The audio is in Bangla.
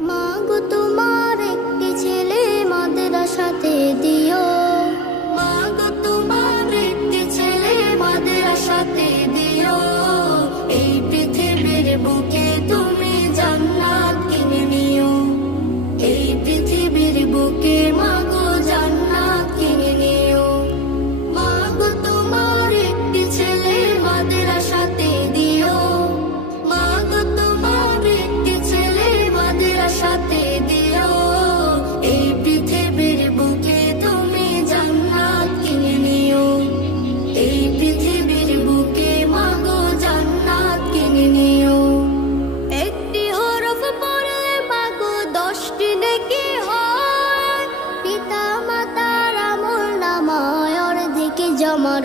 মাগো তোমার একটি ছেলে মাদ্রাসাতে দিও। মাগো তোমার একটি ছেলে মাদ্রাসাতে দিও। এই পৃথিবীর বুকে তুমি জান্নাত কিনে নিও। এই পৃথিবীর বুকে মাগো জান্নাত কিনে নিও। মাগো তোমার একটি ছেলে মাদ্রাসাতে দিও। মাগো তোমার একটি ছেলে মাদ্রাসাতে দিও। এই পৃথিবীর বুকে তুমি জান্নাত কিনে নিও। এই পৃথিবীর বুকে মাগো জান্নাত কিনে নিও। একটি হরফ পড়লে মাগো 10টি নেকি হয়। পিতা মাতার আমল নামায় অর্ধেক জমা।